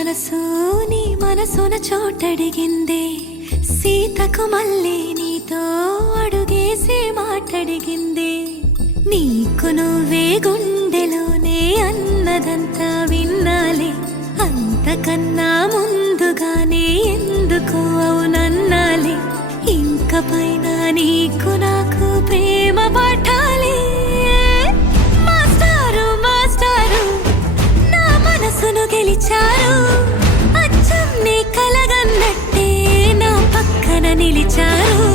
నీ మనసున చోటడిగిందే సీతకు మళ్ళీ నీతో అడుగేసి మాటడిగిందే నీకు నువ్వే గుండెలోనే అన్నదంతా విన్నాలే అంతకన్నా ముందుగానే ఎందుకు అవునన్నాలే ఇంక పైన నీకు నాకు ప్రేమ పాఠాలే మాస్టారు మాస్టారు నా మనసును గెలిచారు అచ్చం నీ కలగన్నట్టే నా పక్కన నిలిచారు